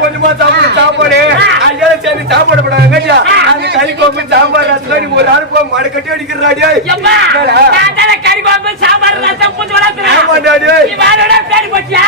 கொஞ்சமா சாப்பாடு அங்கே சேர்ந்து சாப்பாடு போடாங்க அந்த கறி கோம்பு சாம்பார் ரசம் ஒரு ஆள் போ மடை கட்டி அடிக்கிறாடி கறி கோம்பு சாம்பார் ரசம் பூச்சி போச்சியா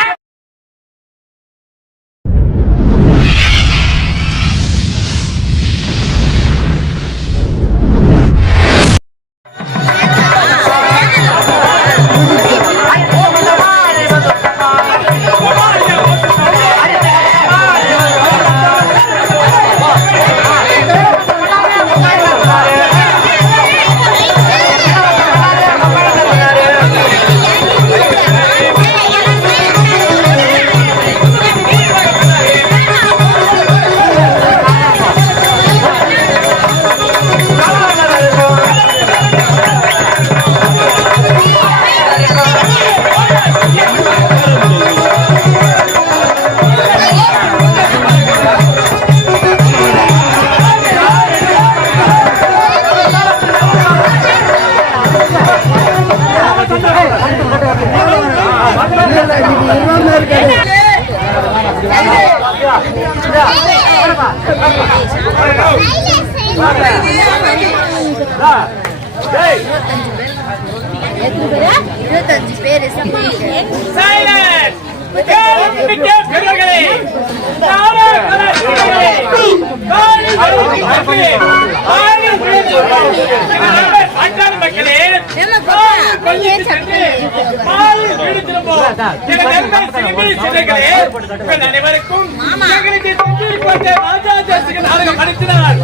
அனைவருக்கும் நாடகம் நடத்தினார்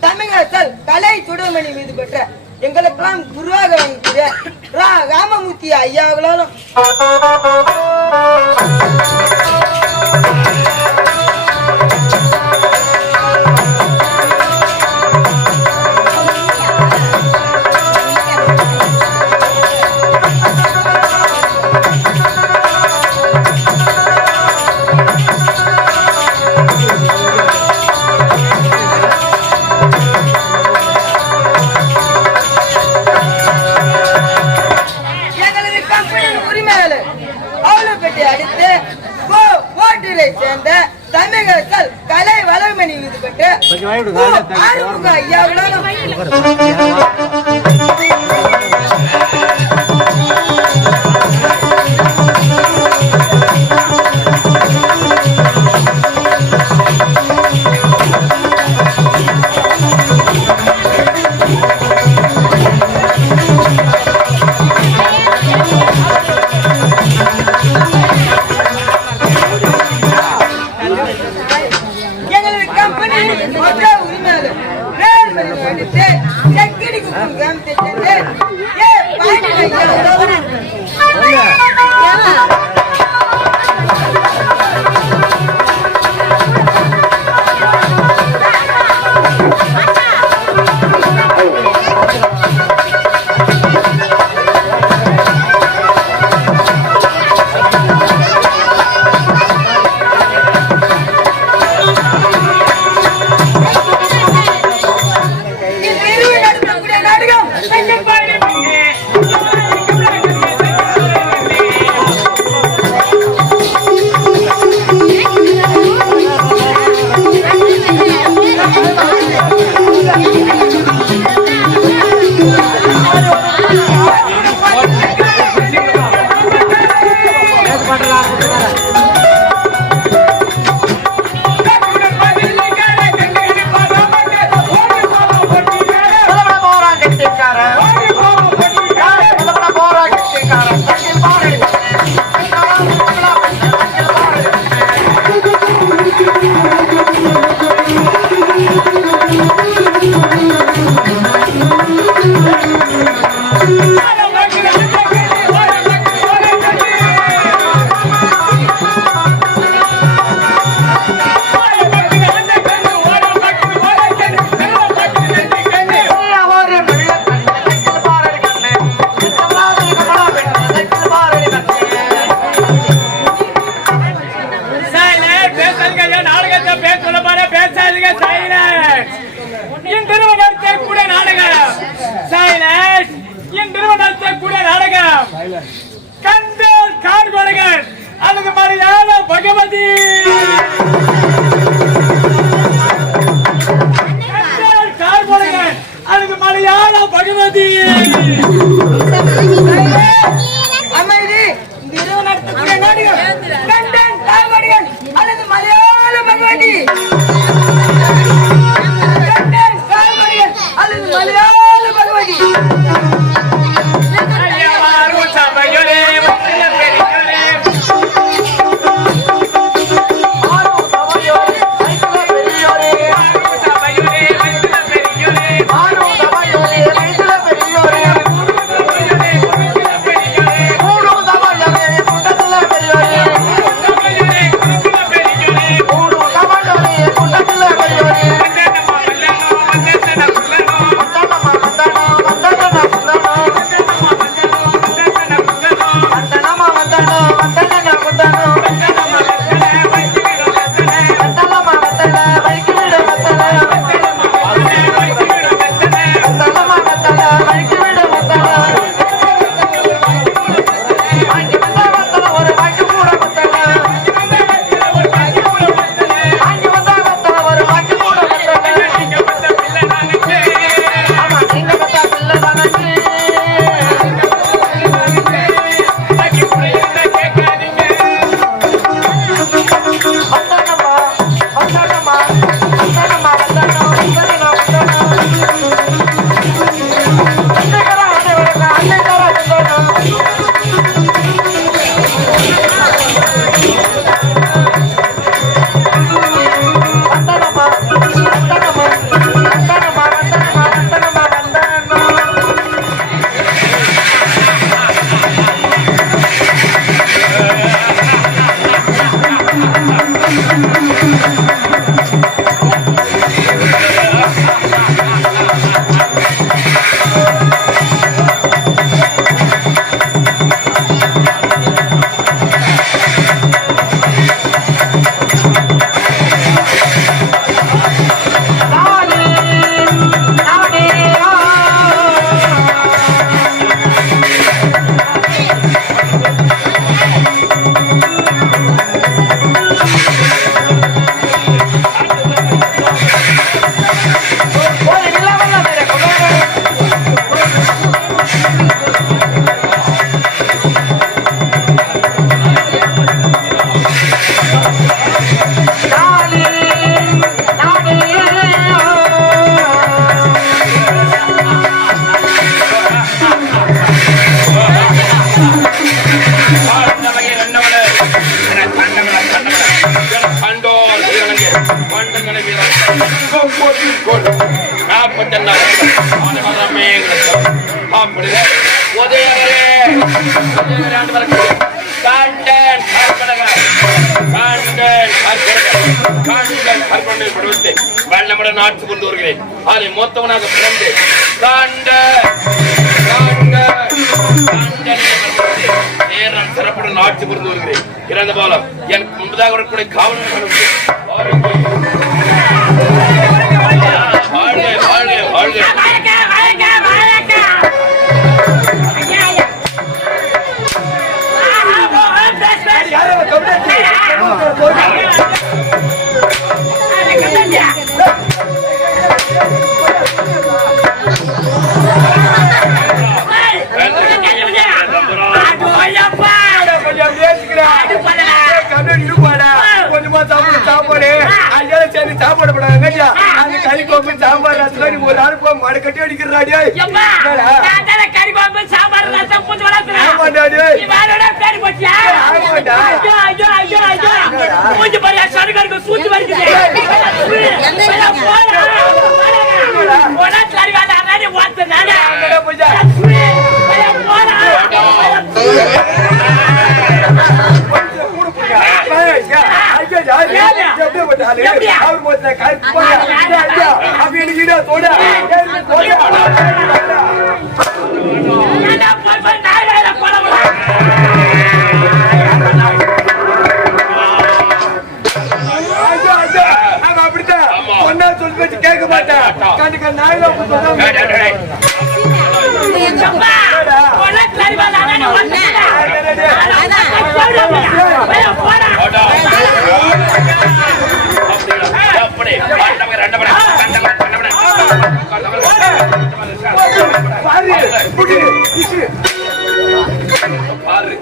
தமிழகத்தில் கலை சுடமணி மீது பெற்ற எங்களுக்கெல்லாம் குருவாக வாங்கிய ராமமூர்த்தி ஐயாவர்களாலும் உரிமையாளர் அவலப்பட்டி அடுத்து ஓட்டூரை சேர்ந்த தமிழகத்தில் கலை வளர்மணி விருது பெற்ற ஆறுமுக ஐயாவுடன் கந்தர் கார்வழகன் அல்லது மரியாத பகவதி கந்தர் கார்வழகன் அல்லது மரியாத பகவதி அமைதி நிறுவனத்துக்குரிய நாடுகள் கந்தன் கார்வழகன் அல்லது மலையாள பகவதி கந்தன் கார்வழகன் அல்லது மலையாள பகவதி வெள்ளமுடன் ஆட்சி கொண்டு வருகிறேன். அதை மொத்தவனாக பிறந்து நேரம் சிறப்புடன் ஆட்சி புரிந்து வருகிறேன். இறந்த போலம் எனக்கு முன்பதாக வரக்கூடிய காவல் கொஞ்சமா சாப்பாடு ஐயா சேர்ந்து சாப்பாடு போடாங்க அந்த கறி கோம்பு சாம்பார் ரசம் நீ ஒரு ஆள் போய் மடை கட்டி அடிக்கிறாடியா கறி குழம்பு சாம்பார் ரசம் பூச்சி மூஞ்சி பாரு சடுகருக்கு சூச்சு வருது சொல்லி கேட்க மாட்டேன்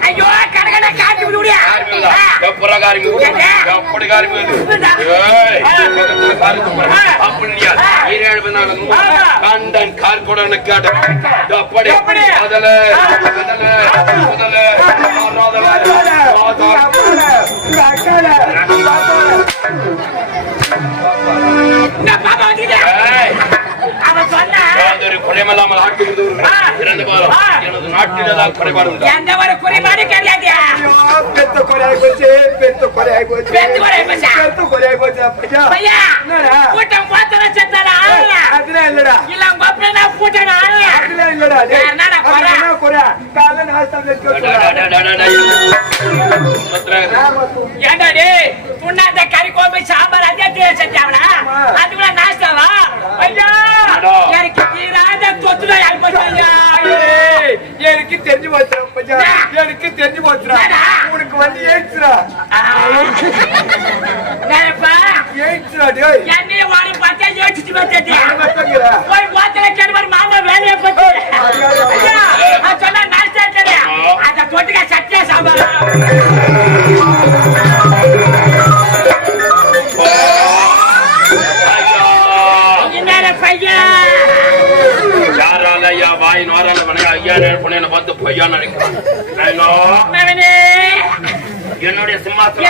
ஐயோ கடகட காட்டி விடுறியா கண்டன் கார்கோடனை காட்ட அப்படி அதல அவன் சொன்ன குறைமல்லாமல் ஆட்சி இறந்து போறோம் எனது நாட்டில்தான் குறைபாடு உண்டு. எந்த ஒரு குறைபாடு கிடையாது. பெத்த குறையாய் போச்சு பெத்த குறையாய் போச்சு பெத்த குறையாய் போச்சு பெத்த குறையாய் போச்சு பையா கூட்டம் போத்தல செத்தடா அதெல்லாம் இல்லடா இல்ல கொப்பனா கூட்டடா அதெல்லாம் இல்லடா என்னடா குறை என்ன குறை காலைல நாஸ்தால ஏண்டா டேய் புண்ணாத கறி கோம்பு சாம்பார் அதே செஞ்சாவடா அதுக்குள்ள நாஸ்தாவா ஐயா எனக்கு தீராத தொத்துல யாழ்ப்பாணம் எனக்கு தெரிஞ்சு போச்சுடா பையா எனக்கு தெரிஞ்சு போச்சுடா உனக்கு வந்து ஏச்சுடா நேரப்பா ஏச்சுடா டேய் என்னைய வாடி பார்த்தா ஏச்சிட்டு பார்த்தே போய் வாத்தல கேடுவர் மாமா வேலைய பத்தி ஐயா நான் சொன்னா நாஸ்தா தெரிய அத தொட்டுக்க சட்டியா சாம்பார் வாயின் வாரால வனையா ஐயா பொண்ணு பார்த்து பையா நினைக்கிறான் என்னுடைய சிம்மாசனம்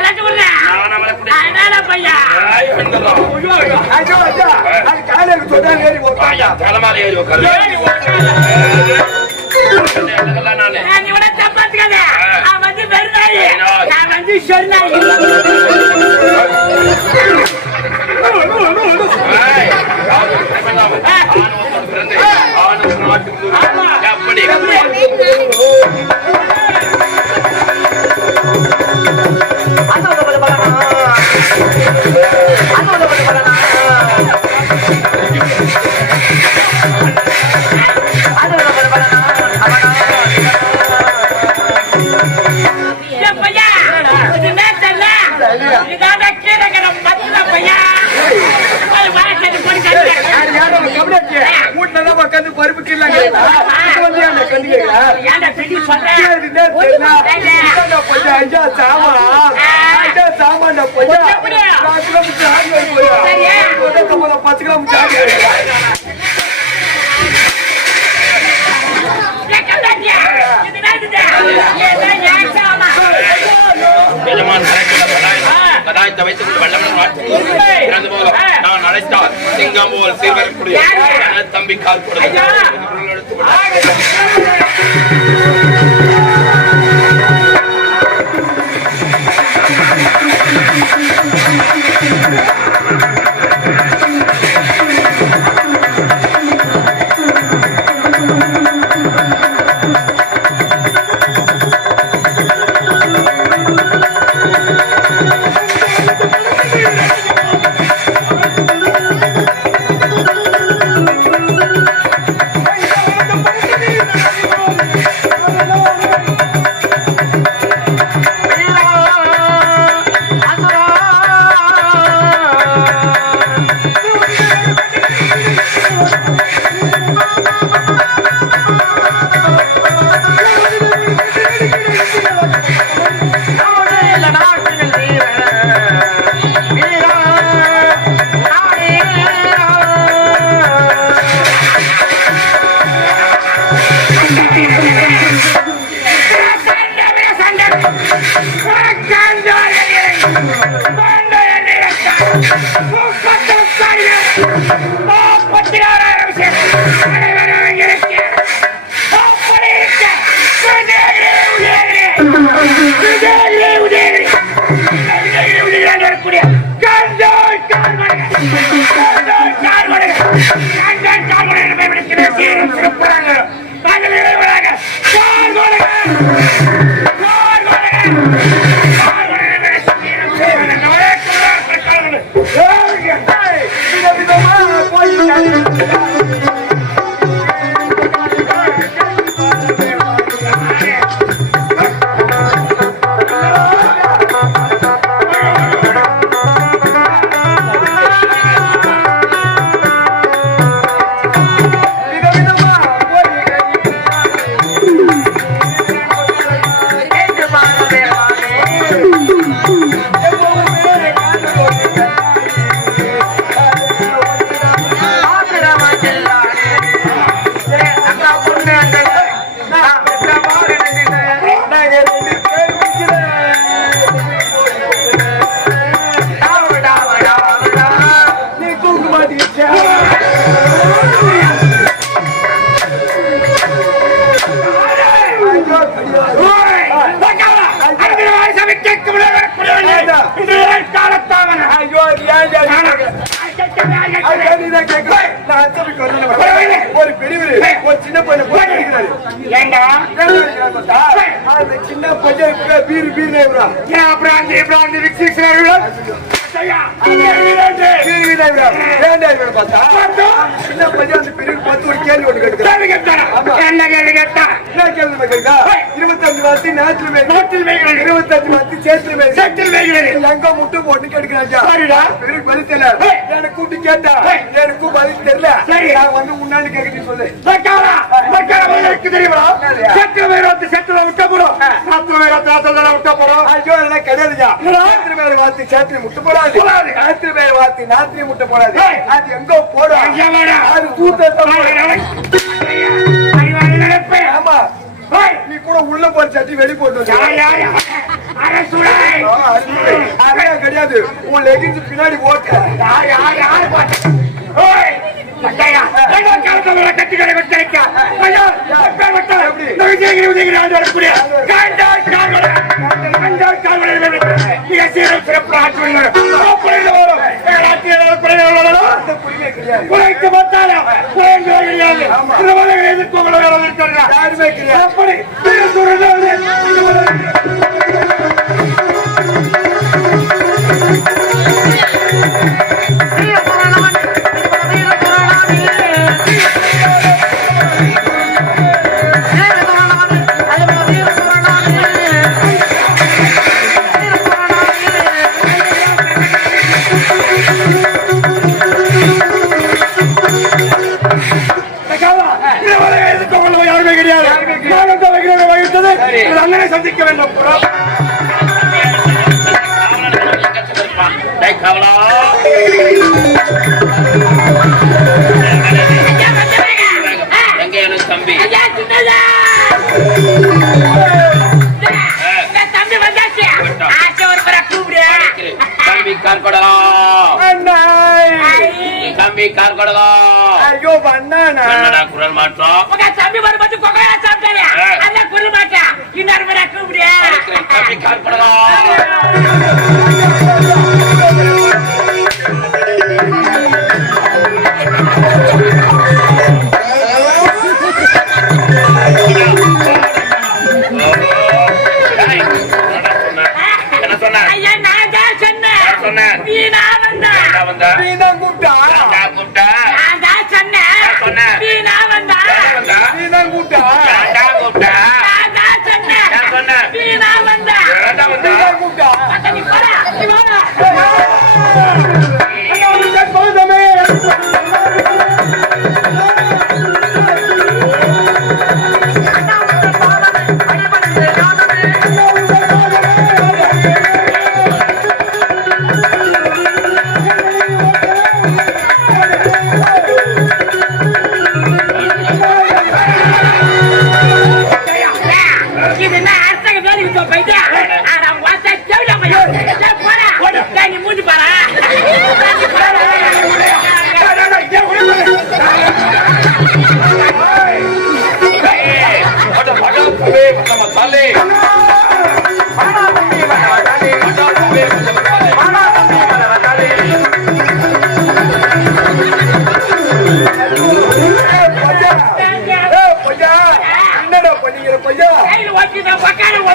தலைமாரி ஏறி பருப்பு சாமான் 10 கிலோ நான் அழைத்தால் சிங்கம் போல் சீர்வரக்கூடிய தம்பி கால் கொடுத்து ஒரு பெரியவர் ஒரு சின்ன பையன் சின்ன பையன் பீர் பீர் சின்ன பையன் வந்து பெரிய பார்த்து ஒரு கேள்வி ஒன்று கேட்கிறான். 25 வாசி நாட்டில் 25 வாசி சேத்துல எங்க முட்டு போட்டு கேட்கிறாங்க. எனக்கு கூட்டி கேட்டா எனக்கு பதில் தெரியல. நான் வந்து முன்னாடி கேட்க சொல்லு. தெரியுமா செத்துல விட்ட போறோம் விட்ட போறோம். ஐயோ எல்லாம் கிடையாதுயா. வார்த்தை சேத்துல முட்டு போடாது. நாத்திரி பேர் வார்த்தை நாத்திரி முட்டை போடாது. அது எங்க போடும் அது தூத்த. ஆமா நீ கூட உள்ள போற சட்டி வெளி போட்டு கிடையாது. உன் லெகின்ஸ் பின்னாடி போட்ட யாருமே கிடையாது. அண்ணனை சந்திக்க வேண்டும். தம்பி தம்பி வந்தாச்சு. தம்பி கார் கொடலாம். தம்பி கார் கொடலாம். ஐயோ பண்ணா குரல் மாற்றம். தம்பி வரும்போது கொகையா சாப்பிட்டாரு. அதான் குரல் மாட்டேன். இன்னொரு முறை கூப்பிடு. தம்பி கார் கொடலாம். Dale.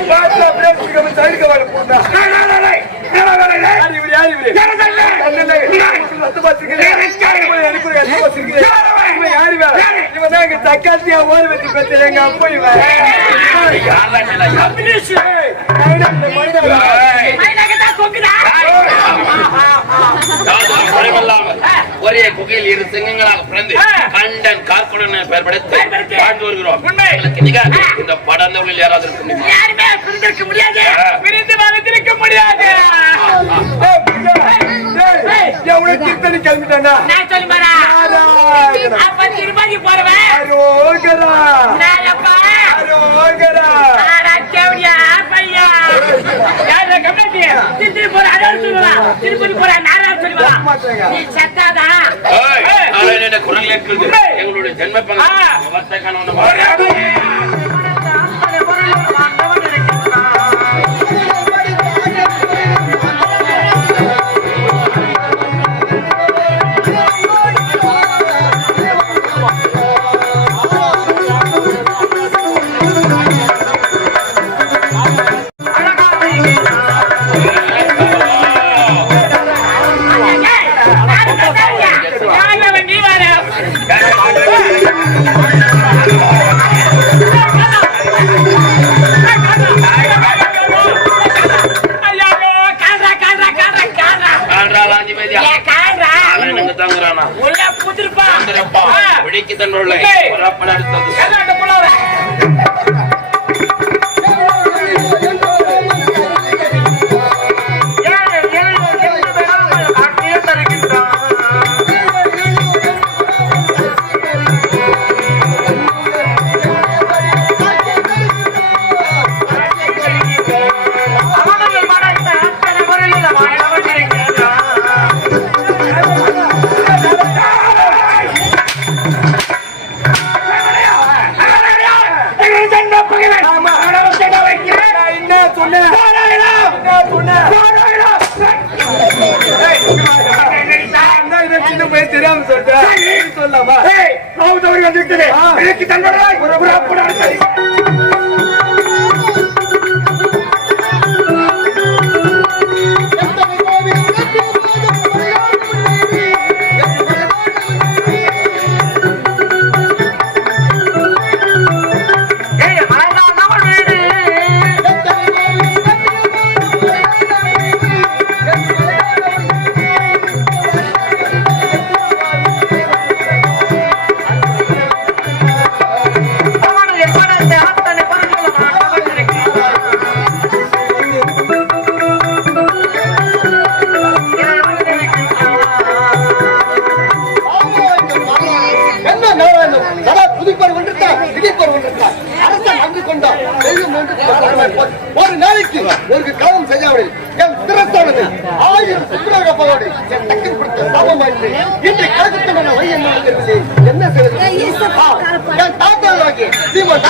பாட்டுல பிரேக் பிடிக்காம சைடுக்கு வாழ போட்டா. யார் இவரு? யார் இவரு? ரத்த பாத்துக்கிறேன். எனக்கு ஒரு ரத்த பாத்துக்கிறேன். இவன் யாரு வேற? இவன் தான் எங்க தக்காத்தியா ஓடி வச்சு பெற்ற எங்க அப்பா இவன். ஒரே குகையில் இரு சிங்கங்களாக பிறந்து கண்டன் காக்குடன் பெயர் படைத்து வாழ்ந்து வருகிறோம். இந்த படந்தவர்கள் யாராவது யாருமே பிரிந்திருக்க முடியாது, பிரிந்து வாழ்ந்திருக்க முடியாது. திருத்தணி கிளம்பிட்டானா? நான் சொல்லி மாறா அப்ப திருப்பதி போறவன் திருப்பதி போற நாராயண சொல்லுவா நீ செத்தாதா குரல் கேட்கிறது எங்களுடைய ஜென்ம விடைக்கு தன்னுள்ள தெரியாம சொல்றேன் சொல்லாமா? ஒரு நாளைக்கு ஒரு காலம் செய்யாமல் என் திறத்தானது 1000 சுக்கராக போவாடு என் டக்கில் கொடுத்த சாபமாயிற்று. இன்று கழகத்துடன் வை என்ன செய்வது? என் தாத்தாவாகிய சீமன்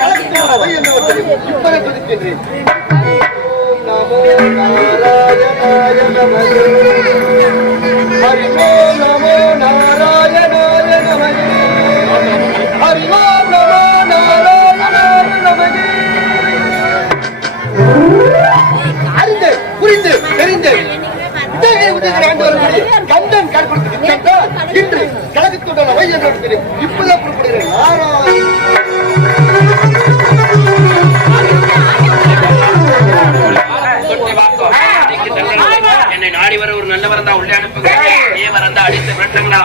கழகத்துடன் வை என்னவற்றை இப்பதை துதிக்கின்றேன். நமோ நாராயணாய நமஹே ஹரி ஓம் நமோ நாராயணாய நமஹே ஹரி ஓம் நமோ நாராயணாய நமஹே. அறிந்து புரிந்து தெரிந்து கண்டன் கற்படுத்தி இன்று கழகத்துடன் வை என்னவற்றை இப்பதை புறப்படுகிறேன். என்னை நாடி வர ஒரு நல்லவர் தான் உள்ளே அனுப்புங்க. ஏவர் அந்த அடித்து விரட்டுங்களா?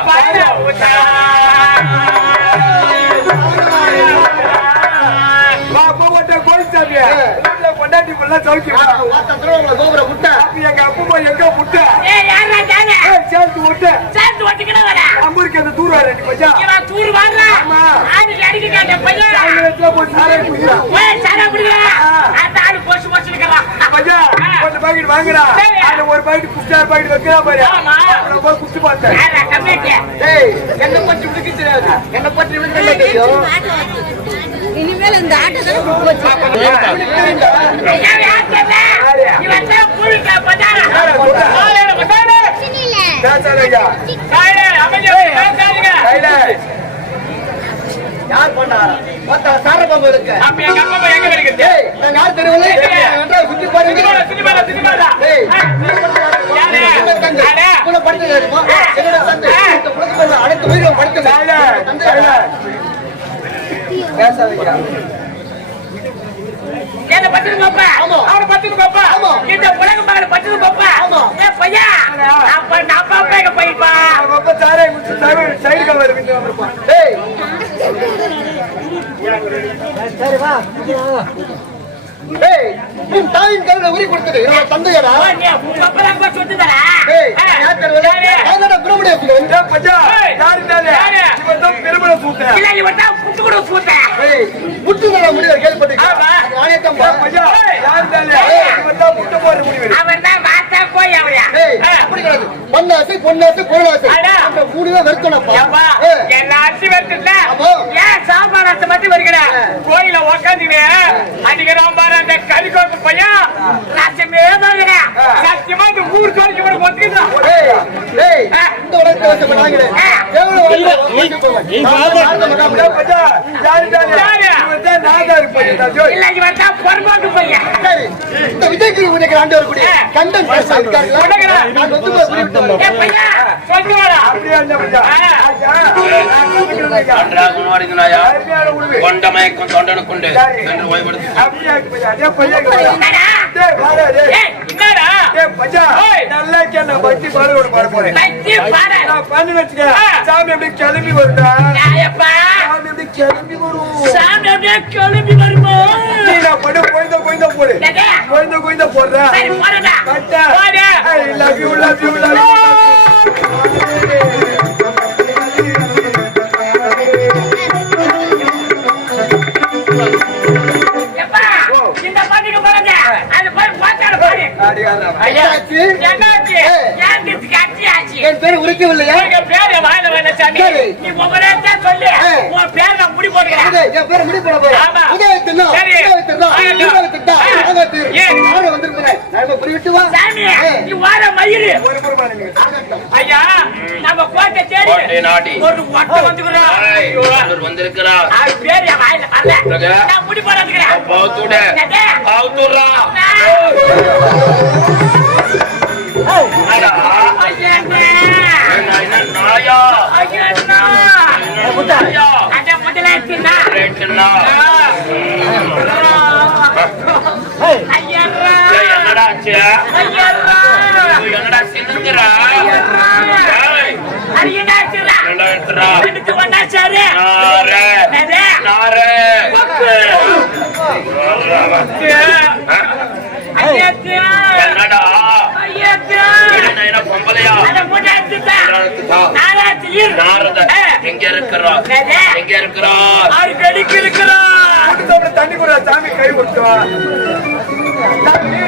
கொண்டாட்டி கோபுர முட்டை எங்க அப்பா எங்க முட்டை சேர்த்து முட்டை அம்பூருக்கு அந்த தூர் வர தூர் வாங்க அடிக்க கேட்ட கொஞ்சம் பாக்கெட் வாங்குறா. ஒரு பாக்கெட் குஸ்டார் பாக்கெட் வைக்கிறா பாரு. போய் குஸ்து பார்த்தேன். என்ன பற்றி விடுக்க தெரியாது, என்ன பற்றி விடுக்க தெரியும். இனிமேல் இந்த ஆட்டத்தை யார் பண்ணா சாரபாம்பு இருக்கு. அப்ப எங்க அப்பா அம்மா எங்க இருக்குது? ஏய், நான் யார் தெரியவில்லை. நன்றாக சுத்தி பாருங்க. சினிமாடா ஏய், யாரு? யாரு? உங்களை படித்தது தெரியுமா? என்னோட தந்தை இந்த உலகத்தில் உள்ள அனைத்து உயிரும் படித்தது. தந்தை பேசாதீங்க. என்ன பத்துக்கு பாப்பா? ஆமா. அவரை பத்துக்கு பாப்பா? ஆமா. இந்த உலக மகனை பத்துக்கு பாப்பா? ஆமா. ஏ பையா, அப்ப நம்ம அப்பா எங்க போயிருப்பா? அவங்க அப்பா சாராய குடிச்சு சைடு கவர் இருப்பா. ஏய், சரி வா. ஏய், உன் தாயின் கையில உரி கொடுத்தது என்னோட தந்தையடா. உங்க அப்பா தான் போய் சொத்து தரா? ஏய், யார் தெரியவில்லை. அதோட பிரபுடைய பச்சா யாரு தானே? இவன் தான் பெருமள பூத்த. இல்ல இவன் தான் புட்டு கூட பூத்த. ஏய், புட்டு மேல முடிய கேள்விப்பட்டீங்க. ஆமா. நாயக்கம் பச்சா யாரு தானே? இவன் தான் புட்டு போற முடிவு. அவன் தான் வாத்தா கோய் அவரா. ஏய், அப்படி கிடையாது. மண்ணாசை, பொன்னாசை, பொருளாசை. அந்த மூணுவே வெறுக்கணும்ப்பா. ஏப்பா, எல்லா அரிசி வெறுத்துல. ஆமா. ஏன் சாம்பார் அரிசி மட்டும் வெறுக்கிற? கோயில உக்காந்துவே அடிக்கிறான் பாரு அந்த கறிக்கோப்பு பையன். ரசமே வாங்குற. சத்தியமா இந்த ஊர் கோயிலுக்கு இவரை ஒத்துக்கிட்டான். ஏய், ஏய், இந்த உலகத்தை வசப்படாதீங்க. எவ்வளவு பச்சா யாரு தானே? இவன் தான் நாதாரி பையன். இல்ல இவன் தான் பொறுமாக்கு பையன். சரி, இந்த விஜய்க்கு உனக்கு ஆண்டு வரக்கூடிய கண்டன் பேச இருக்காங்களா? நான் வந்து ஏ பையா, சொல்லு வாடா. அப்படியே அந்த பச்சா. நன்றாக உணவடைந்தாயா? கொண்ட மயக்கம் தொண்டனுக்குண்டு என்று ஓய்வெடுத்து அப்படியே பச்சா. அதே பையன் என்னடா? டேய் வாடா டேய். ஏய், என்னடா? டேய் பச்சா, நல்லா கேளு. நான் பத்தி பாடோட பாட போறேன். பத்தி பாரு. நான் பண்ணி வச்சுக்க. சாமி எப்படி கிளம்பி வருதா? ஏப்பா, சாமி எப்படி கிளம்பி வரும்? சாமி அப்படியே கிளம்பி வருமா? நீ நான் படு கோயிந்த போடு. என்னடா? கோயிந்த போடுறா. சரி போறடா. பட்டா. போடு. I love you, love you, love you. ஏப்பா, இந்த பாட்டுக்கு போறங்க. அது போய் பாத்தால பாரு. ஐயா, என்னாச்சு? ஏன் கிச்சு கட்டியாச்சு? என் பேர் உரைக்கவில்லையா? உங்க பேரை வாயில வேணா சாமி. சரி. நீ ஒவ்வொரு சொல்லு. உன் பேரை நான் முடி போடுறேன். என் பேர் முடி போட போறேன். ஆமா. உதயத்தின்னா, சரி. உதயத்தின்னா, ஆகட்டும். உதயத்தின்னா, உதயத்தின்னா. ஏன்? நானும் வந்திருக்கிறேன். நான் புரிவிட்டு வா. சாமி, நீ வார மயிறு. ஒரு பொறுப்பான நீங்க. ஐயா, நம்ம கோட்டை கோட்டை தேடி நாடி ஒரு ஒட்டை வந்துக்கிறோம். அவர் வந்திருக்கிறார். அது பேர் என் வாயில வரல. நான் முடி போட வந்துக்கிறேன். பௌத்துட பௌத்துரா நாயா அட முதலாச்சுன்னா ஐயரா என்னடா ஆச்சு? ஐயரா என்னடா சிந்துங்கிறா? அது என்னாச்சுடா? என்னடா ரெண்டுக்கு ஒண்ணாச்சாரு. நாரே நாரே ஐயத்தியா என்னடா ஐயத்தியா என்ன பொம்பளையா? அட முதலாச்சுடா. நாராஜீர் நாரத எங்க இருக்கிறா? எங்க இருக்கிறா? ஆறு கடிக்கு இருக்கிறா. தண்ணி கூட சாமி கை விட்டுவா. சாமி